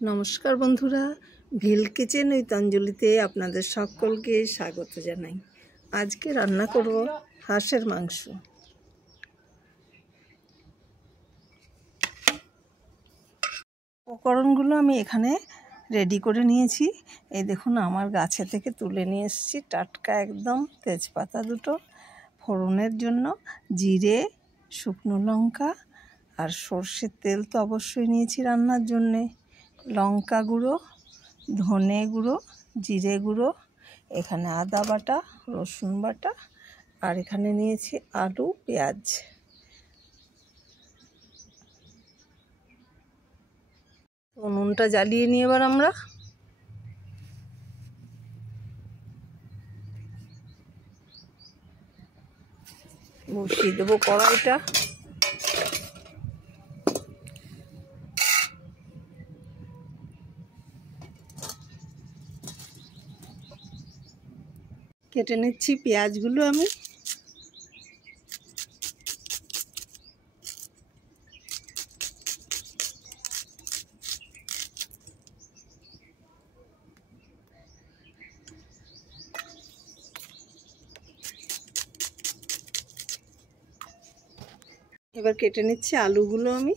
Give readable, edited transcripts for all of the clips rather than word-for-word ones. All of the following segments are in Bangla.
নমস্কার বন্ধুরা, ভিল কিচেন উইথ অঞ্জলিতে আপনাদের সকলকে স্বাগত জানাই। আজকে রান্না করব হাঁসের মাংস। উপকরণগুলো আমি এখানে রেডি করে নিয়েছি। এই দেখুন, আমার গাছে থেকে তুলে নিয়ে এসেছি টাটকা একদম তেজপাতা দুটো, ফোড়নের জন্য জিরে, শুকনো লঙ্কা আর সর্ষের তেল তো অবশ্যই নিয়েছি রান্নার জন্যে, লঙ্কা গুঁড়ো, ধনে গুঁড়ো, জিরে গুঁড়ো, এখানে আদা বাটা, রসুন বাটা, আর এখানে নিয়েছি আলু, পেঁয়াজ। উনুনটা জ্বালিয়ে নিয়ে এবার আমরা বসিয়ে দেবো কড়াইটা। কেটে নিচ্ছি পেঁয়াজগুলো আমি। এবার কেটে নিচ্ছি আলুগুলো আমি।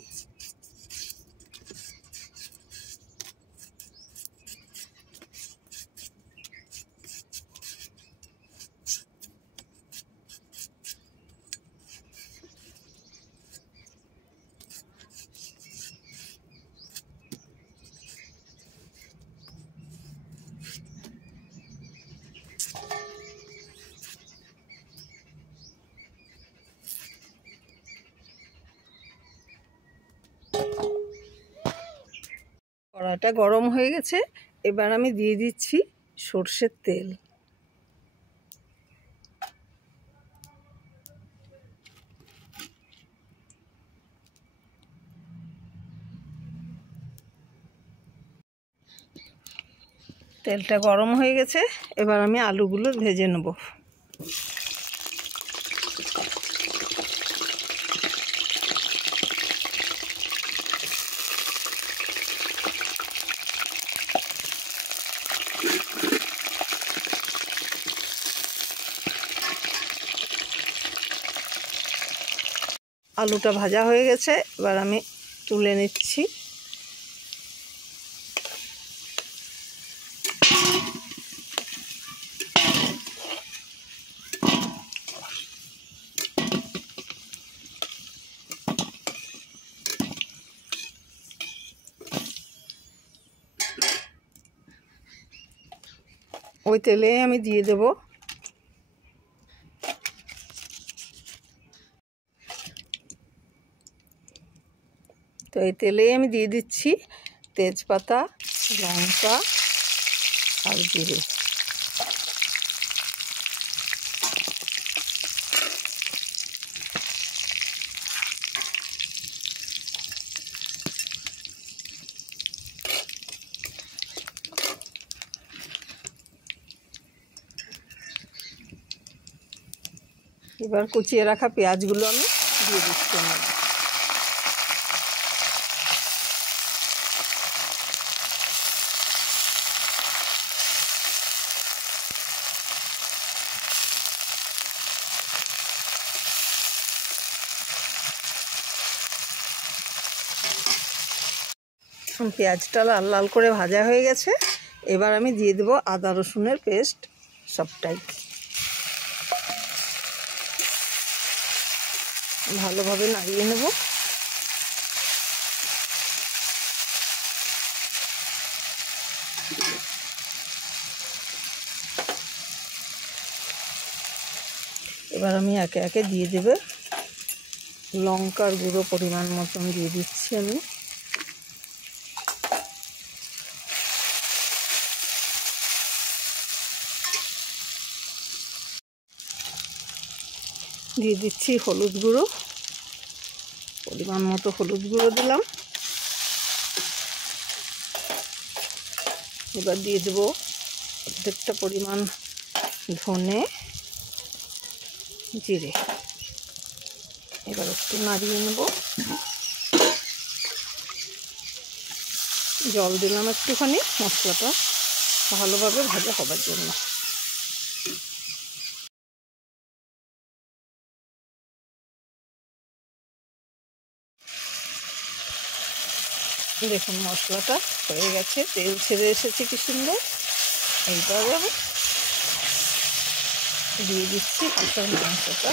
কড়াটা গরম হয়ে গেছে, এবার আমি দিয়ে দিচ্ছি সর্ষের তেল। তেলটা গরম হয়ে গেছে, এবার আমি আলুগুলো ভেজে নেব। আলুটা ভাজা হয়ে গেছে, এবার আমি তুলে নিচ্ছি। ওই তেলে আমি দিয়ে দেব তো এই তেলেই আমি দিয়ে দিচ্ছি তেজপাতা, লঙ্কা আর জিরে। এবার কুচিয়ে রাখা পেঁয়াজগুলো আমি দিয়ে দিচ্ছি। পেঁয়াজটা লাল লাল করে ভাজা হয়ে গেছে, এবার আমি দিয়ে দেবো আদা রসুনের পেস্ট সবটাই। ভালোভাবে নাড়িয়ে নেব। এবার আমি একে একে দিয়ে দেবে লঙ্কার গুঁড়ো, পরিমাণ মতন দিয়ে দিচ্ছি আমি। দিয়ে দিচ্ছি হলুদ গুঁড়ো, পরিমাণ মতো হলুদ গুঁড়ো দিলাম। এবার দিয়ে দেবো অর্ধেকটা পরিমাণ ধনে, জিরে। এবার একটু নাড়িয়ে নেব। জল দিলাম একটুখানি মশলাটা ভালোভাবে ভাজা হবার জন্য। দেখুন মশলাটা হয়ে গেছে, তেল ছেড়ে এসেছে কি সুন্দর। এইবারে আমি দিয়ে দিচ্ছি হাঁসের মাংসটা।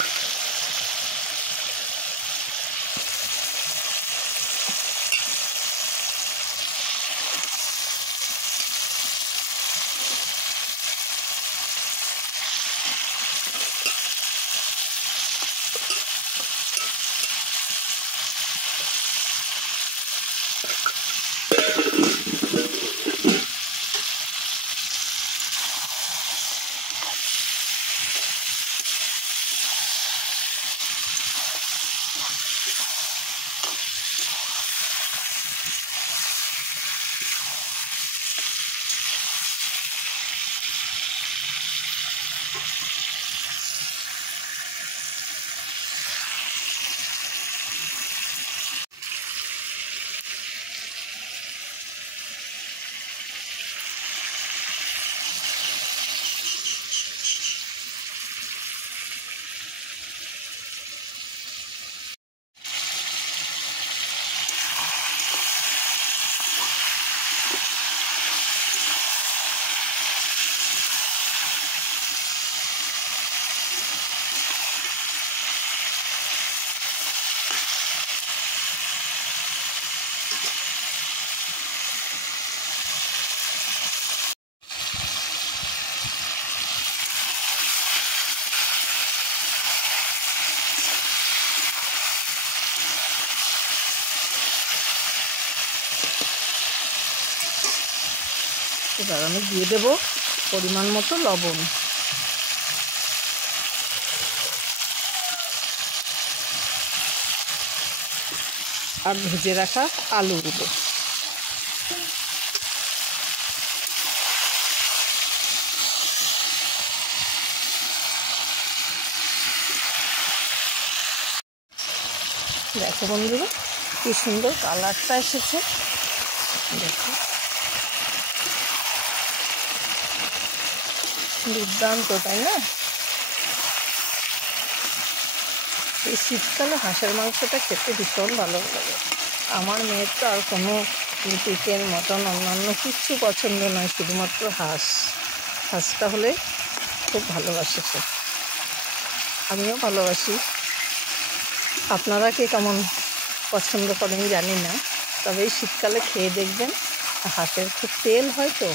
এবার আমি দিয়ে দেব পরিমাণ মতো লবণ। আর ভেজে রাখা আলুগুলো। দেখো বন্ধুরা কি সুন্দর কালারটা এসেছে, দেখো দুর্দান্ত, তাই না? এই শীতকালে হাঁসের মাংসটা খেতে ভীষণ ভালো লাগে। আমার মেয়ের তো আর কোনো চিকেন মটন অন্যান্য কিচ্ছু পছন্দ নয়, শুধুমাত্র হাঁসটা হলে খুব ভালোবাসে সে। আমিও ভালোবাসি। আপনারা কে কেমন পছন্দ করেন জানি না, তবে এই শীতকালে খেয়ে দেখবেন। হাঁসের খুব তেল হয় তো,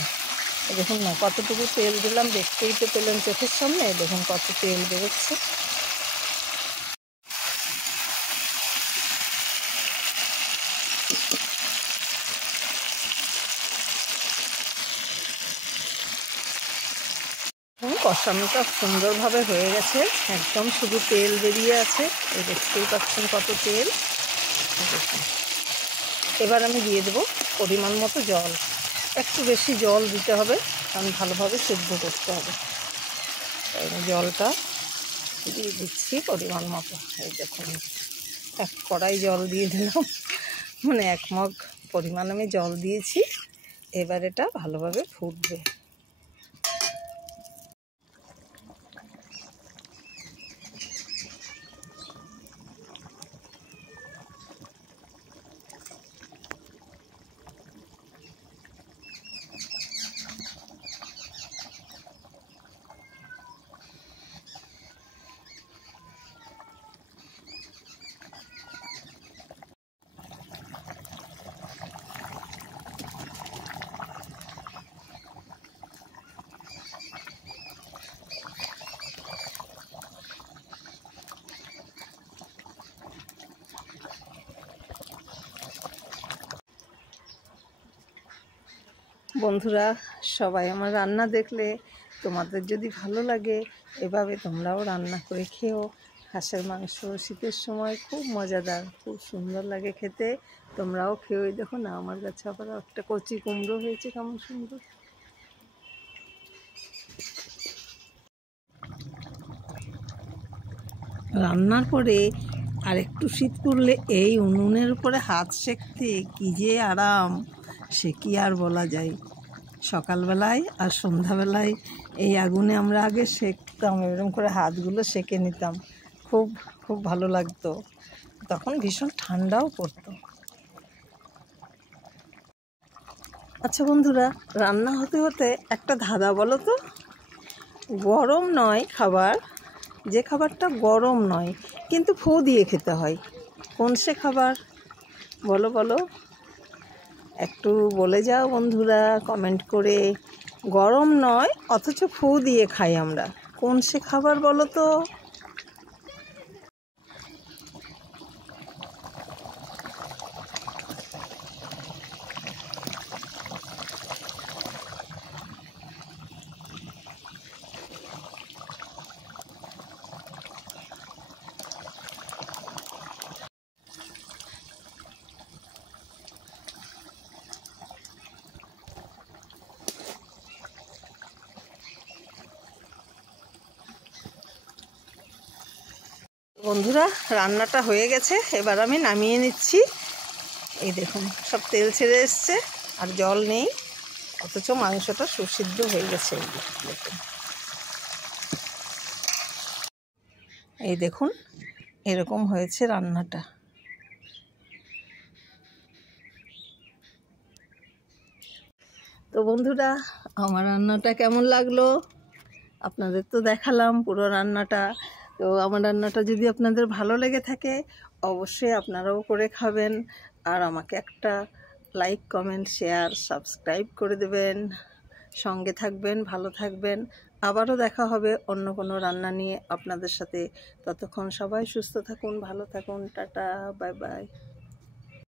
দেখুন না কতটুকু তেল দিলাম, দেখতেই তো পেলেন চোখের সামনে। দেখুন কত তেল বেরোচ্ছে। কষানোটা সুন্দরভাবে হয়ে গেছে, একদম শুধু তেল বেরিয়ে আছে। এই দেখতেই পাচ্ছেন কত তেল। এবার আমি দিয়ে দেবো পরিমাণ মতো জল। একটু বেশি জল দিতে হবে, কারণ ভালোভাবে সেদ্ধ করতে হবে। তাই আমি জলটা দিয়ে দিচ্ছি পরিমাণ মতো। এই দেখুন এক কড়াই জল দিয়ে দিলাম, মানে 1 মগ পরিমাণ আমি জল দিয়েছি। এবার এটা ভালোভাবে ফুটবে। বন্ধুরা সবাই আমার রান্না দেখলে তোমাদের যদি ভালো লাগে, এভাবে তোমরাও রান্না করে খেও। হাঁসের মাংস শীতের সময় খুব মজাদার, খুব সুন্দর লাগে খেতে। তোমরাও খেও। দেখো না আমার কাছে আবার একটা কচি কুমড়ো হয়েছে, কেমন সুন্দর। রান্নার পরে আর একটু শীত করলে এই উনুনের উপরে হাত সেঁকতে কী যে আরাম। সে কি আর বলা যায়। সকালবেলায় আর সন্ধ্যাবেলায় এই আগুনে আমরা আগে সেঁকতাম, এরকম করে হাতগুলো সেঁকে নিতাম, খুব খুব ভালো লাগতো। তখন ভীষণ ঠান্ডাও পড়তো। আচ্ছা বন্ধুরা, রান্না হতে হতে একটা ধাঁধা বলো তো। গরম নয় খাবার, যে খাবারটা গরম নয় কিন্তু ফু দিয়ে খেতে হয়, কোন সে খাবার? বলো বলো, একটু বলে যাও বন্ধুরা কমেন্ট করে। গরম নয় অথচ ফু দিয়ে খাই আমরা, কোন সে খাবার বলো তো? বন্ধুরা, রান্নাটা হয়ে গেছে, এবার আমি নামিয়ে নিচ্ছি। এই দেখুন, সব তেল ছেড়ে এসছে আর জল নেই, অথচ মাংসটা সুসিদ্ধ হয়ে গেছে। দেখুন, এই দেখুন এরকম হয়েছে রান্নাটা। তো বন্ধুরা, আমার রান্নাটা কেমন লাগলো? আপনাদের তো দেখালাম পুরো রান্নাটা। তো আমার রান্নাটা যদি আপনাদের ভালো লেগে থাকে, অবশ্যই আপনারাও করে খাবেন। আর আমাকে একটা লাইক, কমেন্ট, শেয়ার, সাবস্ক্রাইব করে দেবেন। সঙ্গে থাকবেন, ভালো থাকবেন। আবারও দেখা হবে অন্য কোনো রান্না নিয়ে আপনাদের সাথে। ততক্ষণ সবাই সুস্থ থাকুন, ভালো থাকুন। Tata, bye bye.